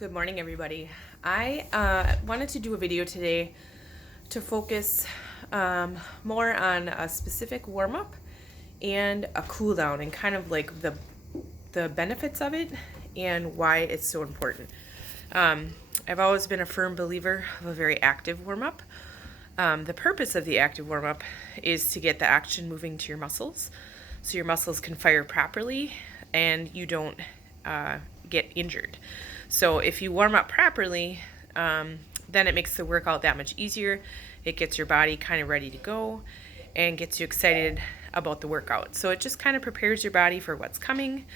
Good morning, everybody. I wanted to do a video today to focus more on a specific warm-up and a cool down and kind of like the benefits of it and why it's so important. I've always been a firm believer of a very active warm-up. The purpose of the active warm-up is to get the action moving to your muscles so your muscles can fire properly and you don't get injured. So if you warm up properly, then it makes the workout that much easier. It gets your body kind of ready to go and gets you excited about the workout. So it just kind of prepares your body for what's coming.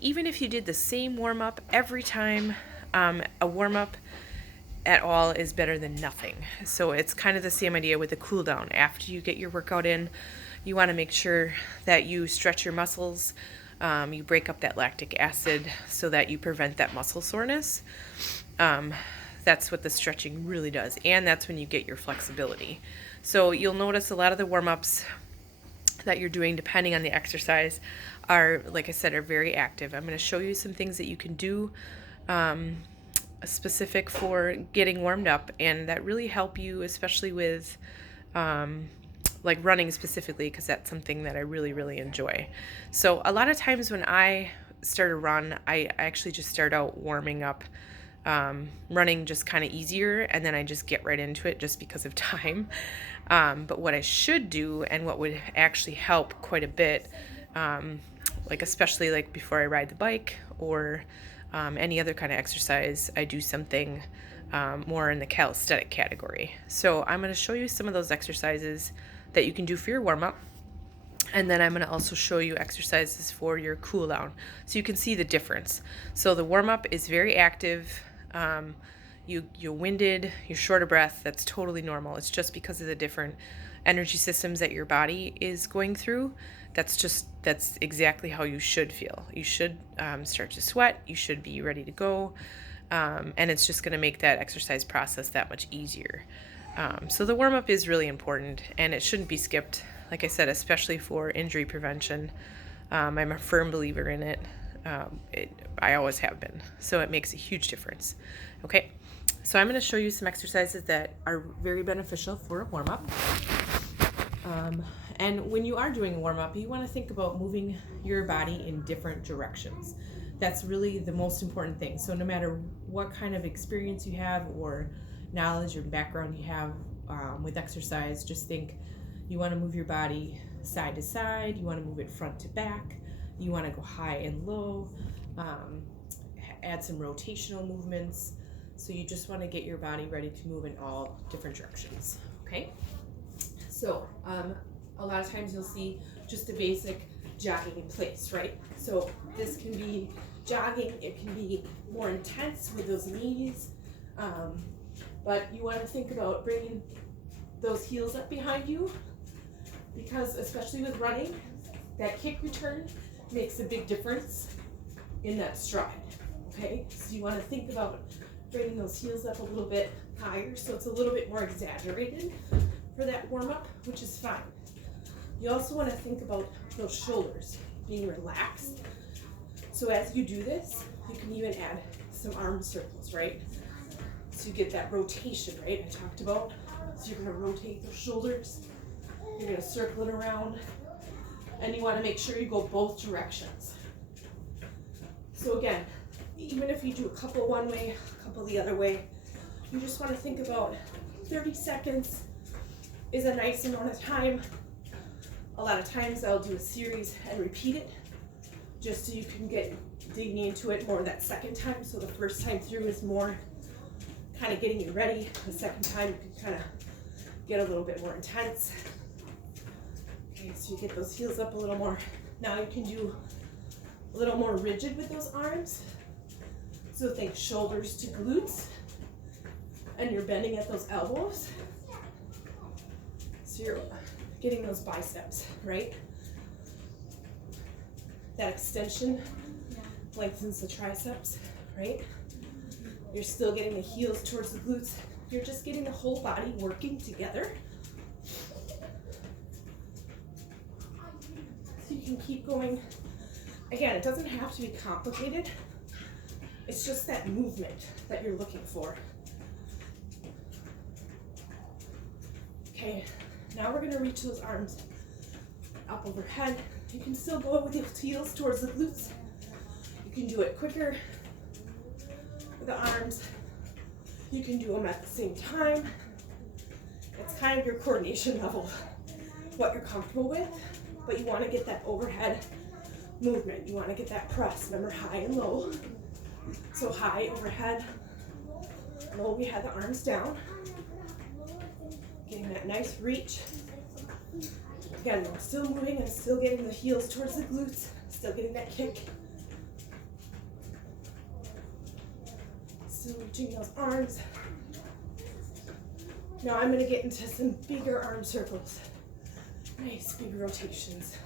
Even if you did the same warm-up every time, a warm-up at all is better than nothing. So it's kind of the same idea with the cool down. After you get your workout in, you want to make sure that you stretch your muscles. You break up that lactic acid so that you prevent that muscle soreness. That's what the stretching really does, and that's when you get your flexibility. So you'll notice a lot of the warm-ups that you're doing, depending on the exercise, are, like I said, are very active. I'm going to show you some things that you can do specific for getting warmed up, and that really help you, especially with like running specifically, because that's something that I really enjoy. So a lot of times when I start a run, I actually just start out warming up, running just kind of easier, and then I just get right into it just because of time. But what I should do, and what would actually help quite a bit, like especially like before I ride the bike or any other kind of exercise, I do something more in the calisthenic category. So I'm going to show you some of those exercises that you can do for your warm-up, and then I'm going to also show you exercises for your cool down so you can see the difference. So the warm-up is very active. You're winded, you're short of breath. That's totally normal. It's just because of the different energy systems that your body is going through. That's exactly how you should feel. You should start to sweat. You should be ready to go. And it's just going to make that exercise process that much easier. So the warm-up is really important, and it shouldn't be skipped. Like I said, especially for injury prevention. I'm a firm believer in it. I always have been. So it makes a huge difference. Okay, so I'm going to show you some exercises that are very beneficial for a warm-up. And when you are doing a warm-up, you want to think about moving your body in different directions. That's really the most important thing. So no matter what kind of experience you have or knowledge or background you have with exercise, just think you want to move your body side to side, you want to move it front to back, you want to go high and low, add some rotational movements. So you just want to get your body ready to move in all different directions. Okay, so a lot of times you'll see just a basic jogging in place, right? So this can be jogging, it can be more intense with those knees, but you want to think about bringing those heels up behind you, because especially with running, that kick return makes a big difference in that stride. Okay, so you want to think about bringing those heels up a little bit higher so it's a little bit more exaggerated for that warm-up, which is fine. You also want to think about those shoulders being relaxed. So as you do this, you can even add some arm circles, right? So you get that rotation, right? I talked about. So you're going to rotate those shoulders. You're going to circle it around. And you want to make sure you go both directions. So again, even if you do a couple one way, a couple the other way, you just want to think about 30 seconds is a nice amount of time. A lot of times I'll do a series and repeat it just so you can get digging into it more that second time. So the first time through is more kind of getting you ready. The second time you can kind of get a little bit more intense. Okay, so you get those heels up a little more. Now you can do a little more rigid with those arms. So think shoulders to glutes, and you're bending at those elbows. So you're getting those biceps, right? That extension lengthens the triceps, right? You're still getting the heels towards the glutes. You're just getting the whole body working together. So you can keep going. Again, it doesn't have to be complicated. It's just that movement that you're looking for. Okay, now we're gonna reach those arms up overhead. You can still go with your heels towards the glutes. You can do it quicker with the arms. You can do them at the same time. It's kind of your coordination level, what you're comfortable with, but you want to get that overhead movement. You want to get that press. Remember, high and low. So high overhead, low, we have the arms down. Getting that nice reach. Again, I'm still moving and still getting the heels towards the glutes, still getting that kick. Still reaching those arms. Now I'm gonna get into some bigger arm circles. Nice big rotations.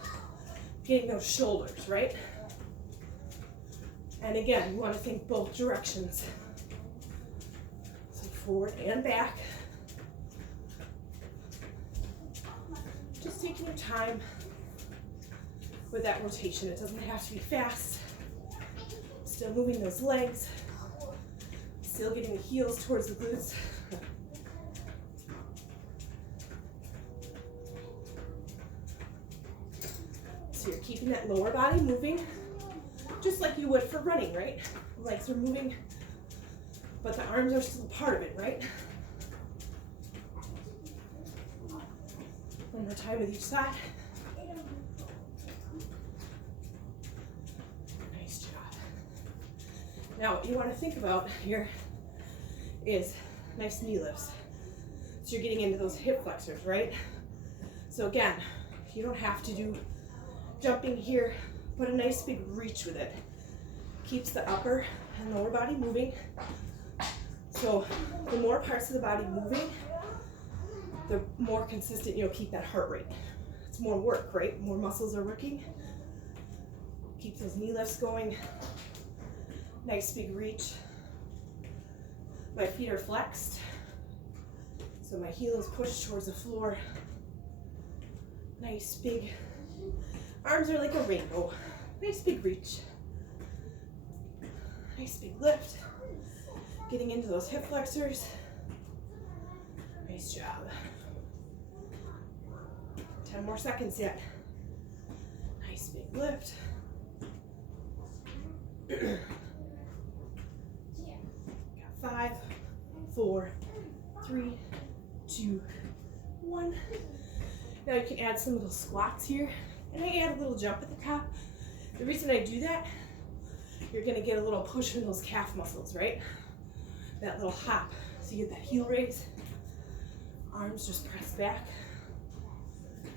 Getting those shoulders, right? And again, you wanna think both directions. So forward and back. Just taking your time with that rotation. It doesn't have to be fast. Still moving those legs. Still getting the heels towards the glutes. So you're keeping that lower body moving, just like you would for running, right? Legs are moving, but the arms are still part of it, right? One more time with each side. Nice job. Now what you want to think about here is nice knee lifts. So you're getting into those hip flexors, right? So again, you don't have to do jumping here, but a nice big reach with it. Keeps the upper and lower body moving. So the more parts of the body moving, the more consistent you'll keep that heart rate. It's more work, right? More muscles are working. Keep those knee lifts going. Nice big reach. My feet are flexed, so my heels push towards the floor. Nice big, arms are like a rainbow. Nice big reach. Nice big lift. Getting into those hip flexors. Nice job. 10 more seconds yet. Nice big lift. Got 5, 4, 3, 2, 1. Now you can add some little squats here, and I add a little jump at the top. The reason I do that, you're gonna get a little push in those calf muscles, right? That little hop, so you get that heel raise. Arms just press back.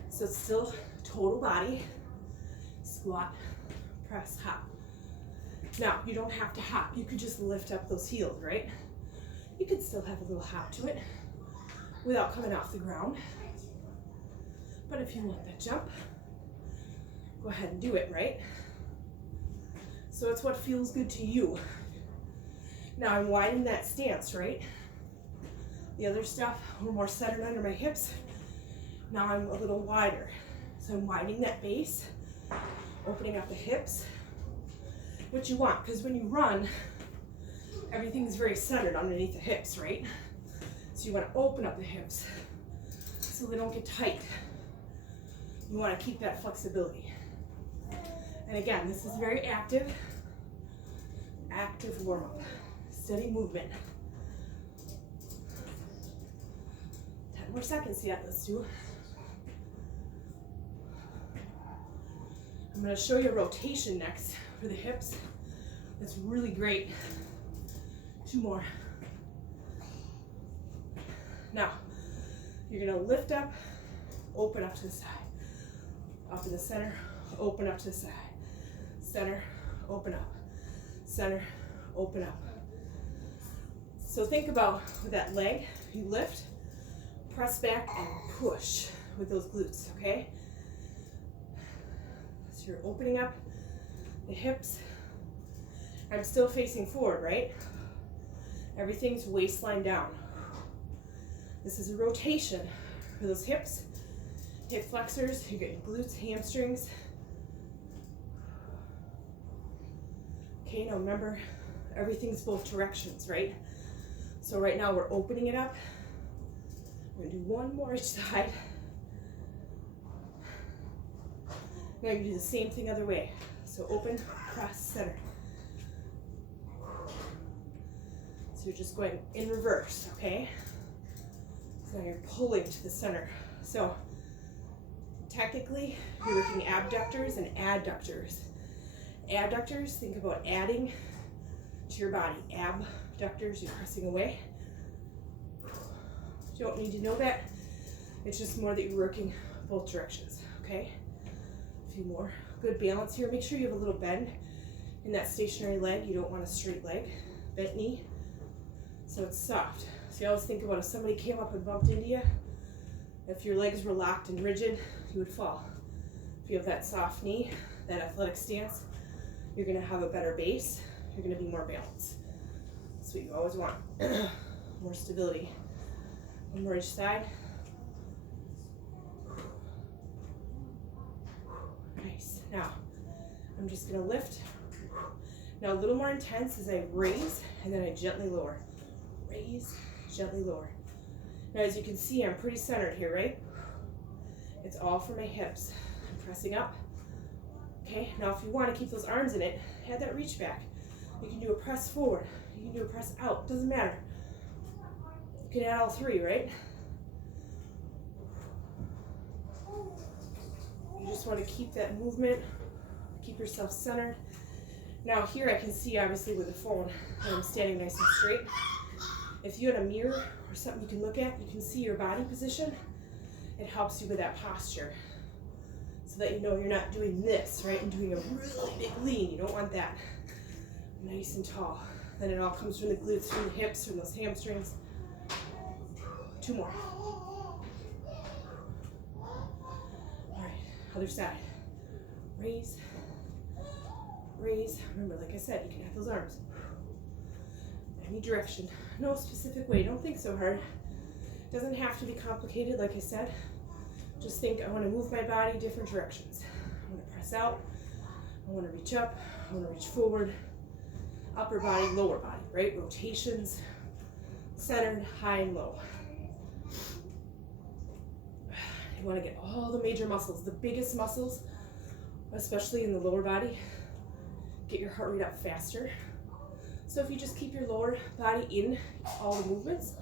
So it's still total body. Squat, press, hop. Now, you don't have to hop. You could just lift up those heels, right? You could still have a little hop to it without coming off the ground. But if you want that jump, go ahead and do it, right? So it's what feels good to you. Now I'm widening that stance, right? The other stuff were more centered under my hips. Now I'm a little wider. So I'm widening that base, opening up the hips, which you want, because when you run, everything's very centered underneath the hips, right? So you want to open up the hips so they don't get tight. You want to keep that flexibility. And again, this is very active warm-up. Steady movement. 10 more seconds yet, let's do it. I'm gonna show you a rotation next for the hips. That's really great. 2 more. Now, you're gonna lift up, open up to the side. Up to the center, open up to the side. Center, open up. Center, open up. So think about with that leg, you lift, press back and push with those glutes, okay? So you're opening up the hips. I'm still facing forward, right? Everything's waistline down. This is a rotation for those hips, hip flexors, you're getting glutes, hamstrings. Okay, now remember, everything's both directions, right? So right now we're opening it up. We're gonna do one more each side. Now you do the same thing other way. So open, press, center. So you're just going in reverse, okay? So now you're pulling to the center. So technically, you're working abductors and adductors. Adductors, think about adding to your body. Abductors, you're pressing away. You don't need to know that. It's just more that you're working both directions, okay? A few more. Good balance here. Make sure you have a little bend in that stationary leg. You don't want a straight leg. Bent knee. So it's soft. So you always think about if somebody came up and bumped into you, if your legs were locked and rigid, you would fall. If you have that soft knee, that athletic stance, you're gonna have a better base. You're gonna be more balanced. That's what you always want. More stability. One more each side. Nice. Now, I'm just gonna lift. Now a little more intense as I raise and then I gently lower. Raise, gently lower. Now as you can see, I'm pretty centered here, right? It's all for my hips. I'm pressing up. Okay, now if you want to keep those arms in it, add that reach back. You can do a press forward. You can do a press out. Doesn't matter. You can add all three, right? You just want to keep that movement. Keep yourself centered. Now here I can see, obviously with the phone, that I'm standing nice and straight. If you had a mirror or something you can look at, you can see your body position. It helps you with that posture so that you know you're not doing this, right? And doing a really big lean. You don't want that. Nice and tall. Then it all comes from the glutes, from the hips, from those hamstrings. Two more. All right, other side. Raise, raise. Remember, like I said, you can have those arms. Any direction, no specific way. Don't think so hard. It doesn't have to be complicated, like I said. Just think, I want to move my body different directions. I want to press out. I want to reach up. I want to reach forward. Upper body, lower body, right? Rotations, centered, high and low. You want to get all the major muscles, the biggest muscles, especially in the lower body. Get your heart rate up faster. So if you just keep your lower body in all the movements,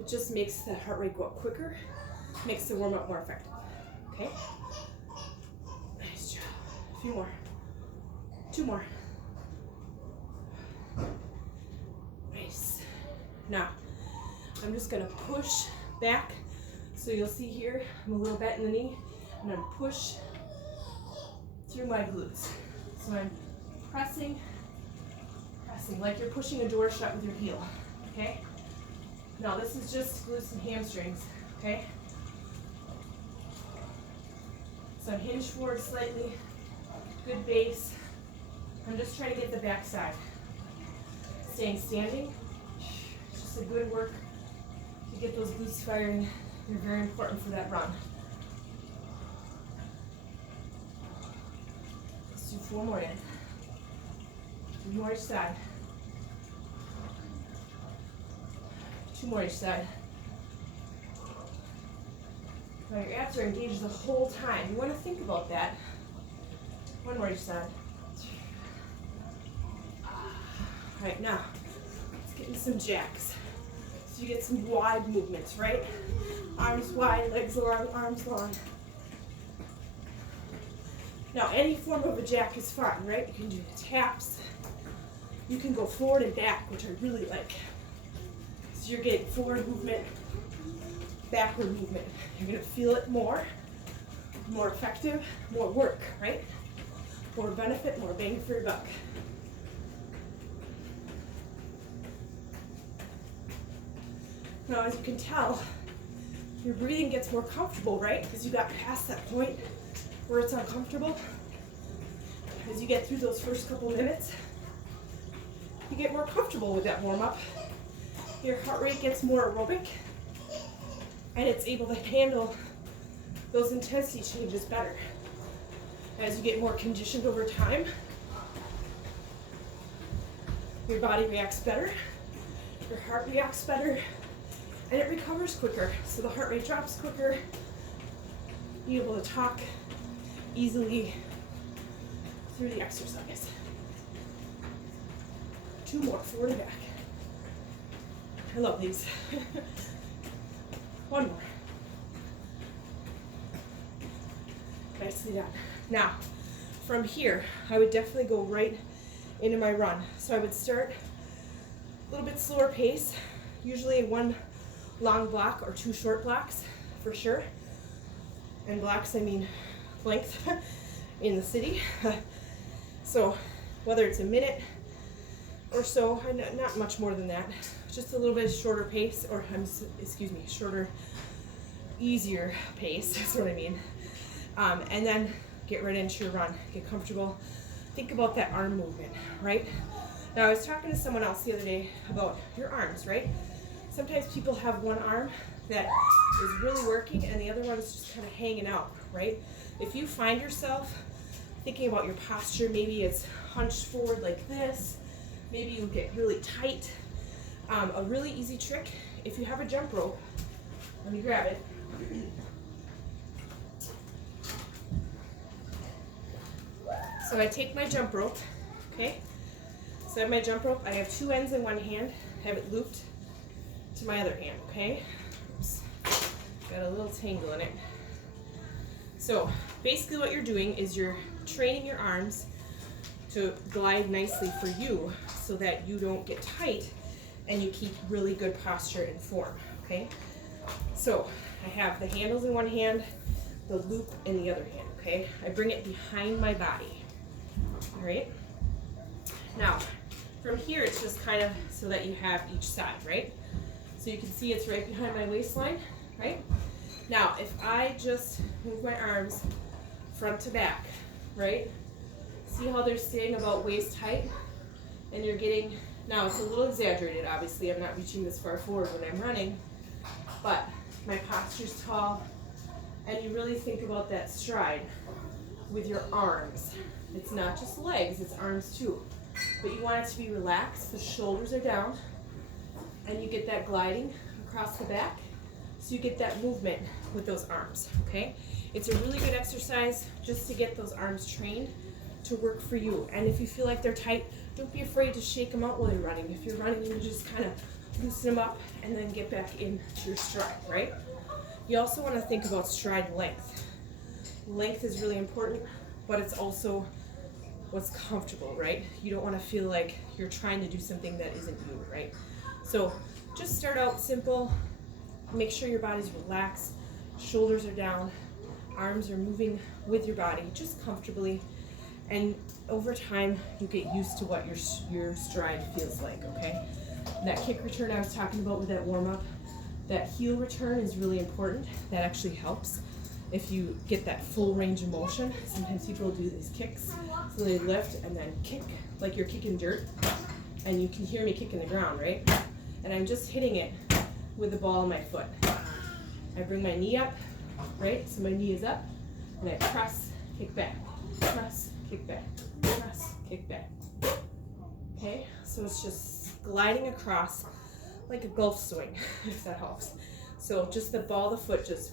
it just makes the heart rate go up quicker, makes the warm-up more effective, okay? Nice job. A few more. Two more. Nice. Now, I'm just gonna push back. So you'll see here, I'm a little bent in the knee, and I'm push through my glutes. So I'm pressing like you're pushing a door shut with your heel, okay? Now this is just glutes and hamstrings, okay? So I'm hinged forward slightly, good base. I'm just trying to get the back side. Staying standing, it's just a good work to get those glutes firing. They're very important for that run. Let's do 4 more in. 3 more each side. 2 more each side. Now your abs are engaged the whole time. You want to think about that. 1 more each side. All right, now let's get into some jacks. So you get some wide movements, right? Arms wide, legs long, arms long. Now any form of a jack is fine, right? You can do taps. You can go forward and back, which I really like. So you're getting forward movement, backward movement. You're gonna feel it more effective, more work, right? More benefit, more bang for your buck. Now, as you can tell, your breathing gets more comfortable, right? Because you got past that point where it's uncomfortable. As you get through those first couple minutes, you get more comfortable with that warm-up. Your heart rate gets more aerobic, and it's able to handle those intensity changes better. As you get more conditioned over time, your body reacts better, your heart reacts better, and it recovers quicker. So the heart rate drops quicker, you're able to talk easily through the exercise. 2 more, forward and back. I love these. 1 more. Nicely done. Now, from here, I would definitely go right into my run. So I would start a little bit slower pace, usually 1 long block or 2 short blocks for sure. And blocks, I mean length in the city. So whether it's a minute or so, not much more than that, just a little bit shorter pace, or shorter, easier pace, that's what I mean. And then get right into your run, get comfortable. Think about that arm movement, right? Now I was talking to someone else the other day about your arms, right? Sometimes people have one arm that is really working and the other one is just kind of hanging out, right? If you find yourself thinking about your posture, maybe it's hunched forward like this, maybe you get really tight. A really easy trick, if you have a jump rope, let me grab it. So I take my jump rope, okay? So I have my jump rope, I have 2 ends in one hand, I have it looped to my other hand, okay? Oops. Got a little tangle in it. So basically what you're doing is you're training your arms to glide nicely for you so that you don't get tight and you keep really good posture and form, okay? So I have the handles in one hand, the loop in the other hand, okay? I bring it behind my body, all right? Now, from here, it's just kind of so that you have each side, right? So you can see it's right behind my waistline, right? Now, if I just move my arms front to back, right? See how they're staying about waist height? And you're getting, now it's a little exaggerated, obviously. I'm not reaching this far forward when I'm running, but my posture's tall, and you really think about that stride with your arms. It's not just legs, it's arms too. But you want it to be relaxed, the shoulders are down, and you get that gliding across the back, so you get that movement with those arms, okay? It's a really good exercise just to get those arms trained to work for you. And if you feel like they're tight, don't be afraid to shake them out while you're running. If you're running, you just kind of loosen them up and then get back into your stride, right? You also want to think about stride length. Length is really important, but it's also what's comfortable, right? You don't want to feel like you're trying to do something that isn't you, right? So just start out simple. Make sure your body's relaxed, shoulders are down, arms are moving with your body just comfortably, and over time you get used to what your stride feels like, okay? And that kick return I was talking about with that warm-up, that heel return is really important. That actually helps if you get that full range of motion. Sometimes people do these kicks, so they lift and then kick like you're kicking dirt, and you can hear me kicking the ground, right? And I'm just hitting it with the ball of my foot. I bring my knee up, right? So my knee is up, and I press, kick back, press, kick back, press, kick back. Okay, so it's just gliding across like a golf swing, if that helps. So just the ball of the foot just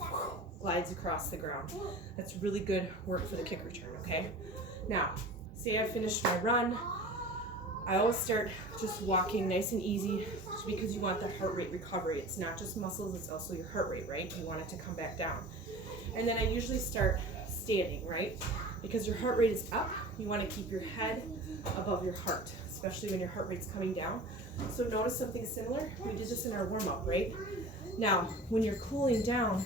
glides across the ground. That's really good work for the kick return, okay? Now, say I finished my run, I always start just walking nice and easy, just because you want the heart rate recovery. It's not just muscles, it's also your heart rate, right? You want it to come back down. And then I usually start standing, right? Because your heart rate is up, you want to keep your head above your heart, especially when your heart rate's coming down. So notice something similar. We did this in our warm-up, right? Now, when you're cooling down,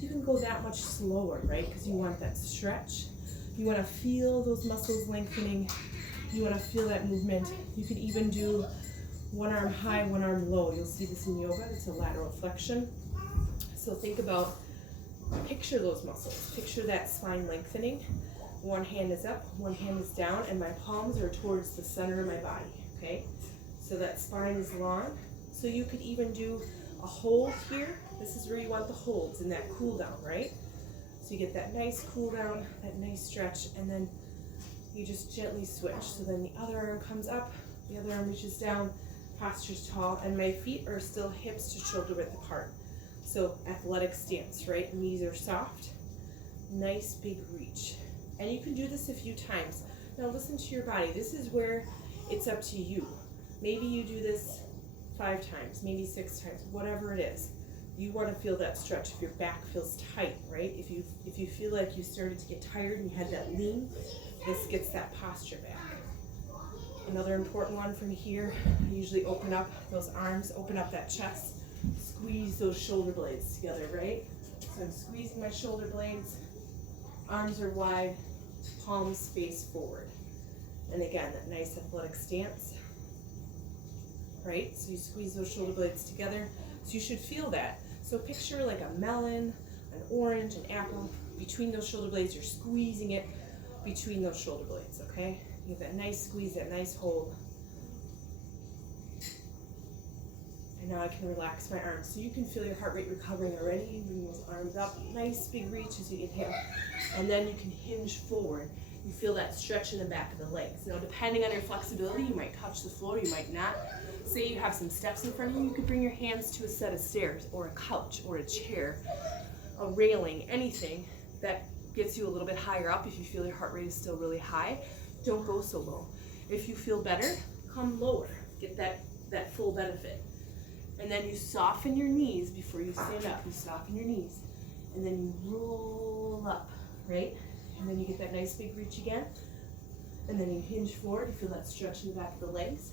you can go that much slower, right? Because you want that stretch. You want to feel those muscles lengthening. You want to feel that movement. You could even do one arm high, one arm low. You'll see this in yoga. It's a lateral flexion. So think about, picture those muscles. Picture that spine lengthening. One hand is up, one hand is down, and my palms are towards the center of my body, okay? So that spine is long. So you could even do a hold here. This is where you want the holds in that cool down, right? So you get that nice cool down, that nice stretch, and then you just gently switch. So then the other arm comes up, The other arm reaches down, posture's tall, and my feet are still hips to shoulder width apart. So athletic stance, right? Knees are soft, nice big reach. And you can do this a few times. Now listen to your body. This is where it's up to you. Maybe you do this 5 times, maybe 6 times, whatever it is. You want to feel that stretch if your back feels tight, right? If you feel like you started to get tired and you had that lean, this gets that posture back. Another important one from here, I usually open up those arms, open up that chest, squeeze those shoulder blades together, right? So I'm squeezing my shoulder blades, arms are wide, palms face forward. And again, that nice athletic stance, right? So you squeeze those shoulder blades together. So you should feel that. So picture like a melon, an orange, an apple. Between those shoulder blades, you're squeezing it between those shoulder blades, okay? You get that nice squeeze, that nice hold. And now I can relax my arms. So you can feel your heart rate recovering already. Bring those arms up, nice big reach as you inhale. And then you can hinge forward. You feel that stretch in the back of the legs. Now depending on your flexibility, you might touch the floor, you might not. Say you have some steps in front of you, you could bring your hands to a set of stairs or a couch or a chair, a railing, anything that gets you a little bit higher up. If you feel your heart rate is still really high, don't go so low. If you feel better, come lower, get that full benefit. And then you soften your knees before you stand up. You soften your knees and then you roll up, right? And then you get that nice big reach again. And then you hinge forward, you feel that stretch in the back of the legs.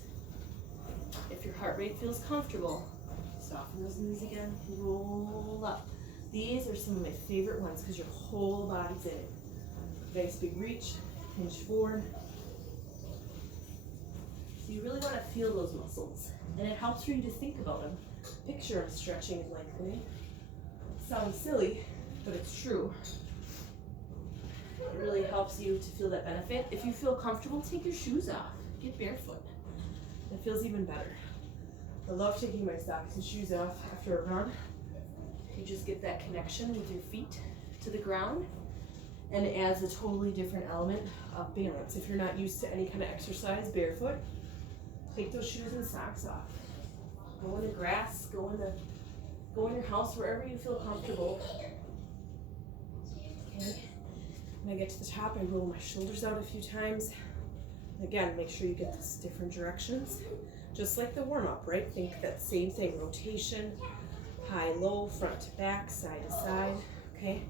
If your heart rate feels comfortable, soften those knees again, roll up. These are some of my favorite ones because your whole body's in it. Nice big reach, hinge forward. So you really want to feel those muscles. And it helps for you to think about them. Picture them stretching and lengthening. Sounds silly, but it's true. It really helps you to feel that benefit. If you feel comfortable, take your shoes off. Get barefoot. It feels even better. I love taking my socks and shoes off after a run. You just get that connection with your feet to the ground, and it adds a totally different element of balance. If you're not used to any kind of exercise barefoot, take those shoes and socks off. Go in the grass, go in your house, wherever you feel comfortable. Okay. When I get to the top, I roll my shoulders out a few times. Again, make sure you get these different directions. Just like the warm-up, right? Think that same thing, rotation, high, low, front to back, side to side, okay?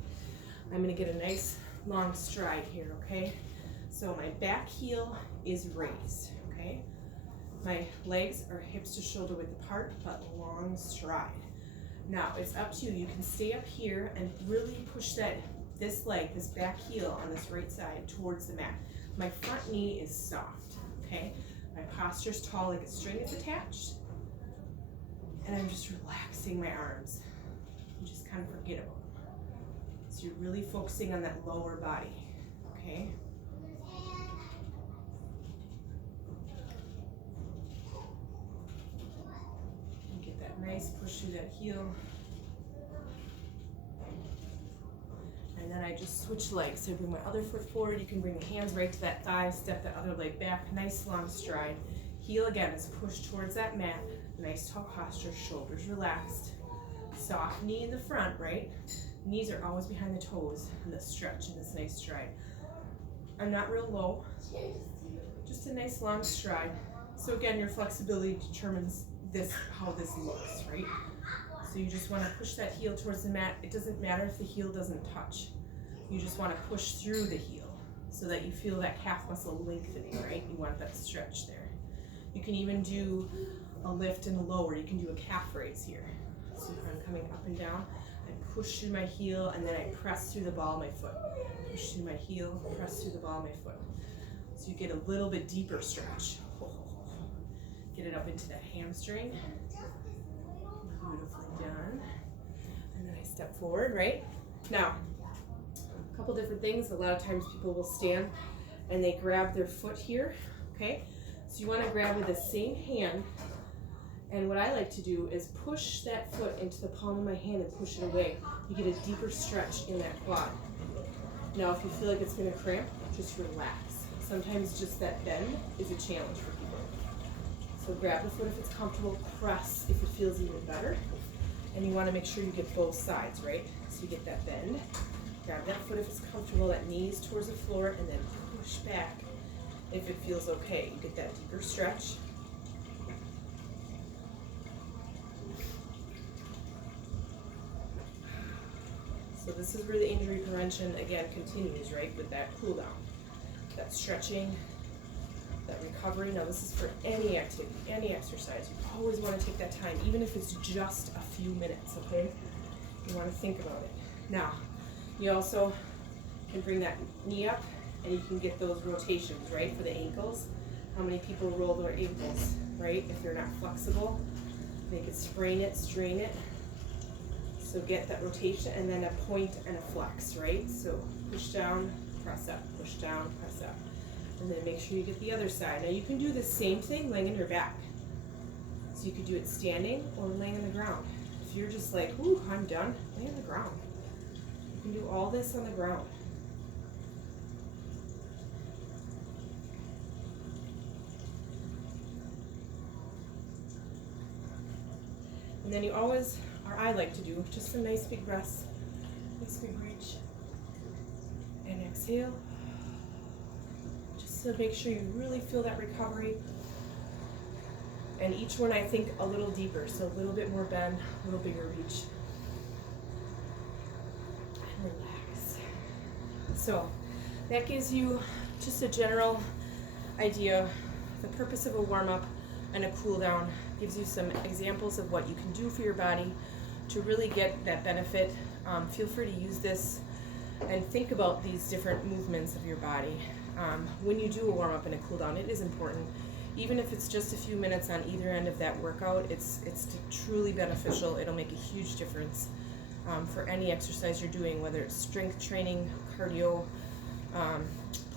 I'm gonna get a nice long stride here, okay? So my back heel is raised, okay? My legs are hips to shoulder width apart, but long stride. Now, it's up to you. You can stay up here and really push this leg, this back heel on this right side towards the mat. My front knee is soft, okay? My posture's tall like a string is attached. And I'm just relaxing my arms. You just kind of forget about them. So you're really focusing on that lower body, okay? And get that nice push through that heel. And then I just switch legs. So I bring my other foot forward. You can bring the hands right to that thigh, step that other leg back. Nice long stride. Heel again is pushed towards that mat. Nice tall posture, shoulders relaxed. Soft knee in the front, right? Knees are always behind the toes and the stretch in this nice stride. I'm not real low, just a nice long stride. So again, your flexibility determines how this looks, right? So you just want to push that heel towards the mat. It doesn't matter if the heel doesn't touch. You just want to push through the heel so that you feel that calf muscle lengthening, right? You want that stretch there. You can even do a lift and a lower. You can do a calf raise here. So if I'm coming up and down, I push through my heel and then I press through the ball of my foot. Push through my heel, press through the ball of my foot. So you get a little bit deeper stretch. Get it up into that hamstring. Beautifully done. And then I step forward, right? Now, a couple different things. A lot of times people will stand and they grab their foot here, okay? So you want to grab with the same hand, and what I like to do is push that foot into the palm of my hand and push it away. You get a deeper stretch in that quad. Now if you feel like it's going to cramp, just relax. Sometimes just that bend is a challenge for people. So grab the foot if it's comfortable, press if it feels even better. And you want to make sure you get both sides, right? So you get that bend. Grab that foot if it's comfortable, that knees towards the floor, and then push back if it feels okay. You get that deeper stretch. So this is where the injury prevention, again, continues, right, with that cool down, that stretching, that recovery. Now this is for any activity, any exercise. You always want to take that time, even if it's just a few minutes, okay? You want to think about it. Now, you also can bring that knee up and you can get those rotations, right, for the ankles. How many people roll their ankles, right? If they're not flexible, they could sprain it, strain it. So get that rotation and then a point and a flex, right? So push down, press up, push down, press up. And then make sure you get the other side. Now you can do the same thing laying on your back. So you could do it standing or laying on the ground. If you're just like, ooh, I'm done, lay on the ground. You can do all this on the ground. And then you always, or I like to do, just some nice big breaths, nice big reach, and exhale. Just to make sure you really feel that recovery. And each one I think a little deeper, so a little bit more bend, a little bigger reach. And relax. So that gives you just a general idea, the purpose of a warm-up and a cool down. Gives you some examples of what you can do for your body to really get that benefit. Feel free to use this and think about these different movements of your body. When you do a warm up and a cool down, it is important. Even if it's just a few minutes on either end of that workout, it's truly beneficial. It'll make a huge difference for any exercise you're doing, whether it's strength training, cardio,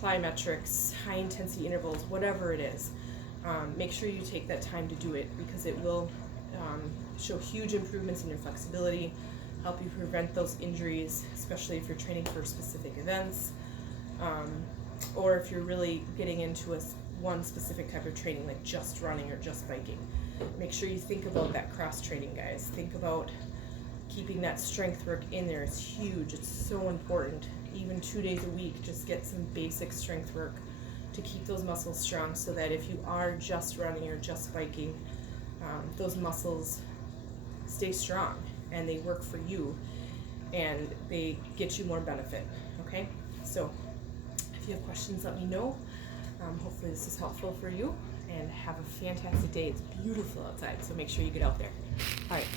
plyometrics, high intensity intervals, whatever it is. Make sure you take that time to do it because it will show huge improvements in your flexibility, help you prevent those injuries, especially if you're training for specific events, or if you're really getting into one specific type of training, like just running or just biking. Make sure you think about that cross training, guys. Think about keeping that strength work in there. It's huge. It's so important. Even 2 days a week, just get some basic strength work to keep those muscles strong so that if you are just running or just biking, those muscles stay strong and they work for you and they get you more benefit, okay? So if you have questions, let me know. Hopefully this is helpful for you, and have a fantastic day. It's beautiful outside, so make sure you get out there. All right.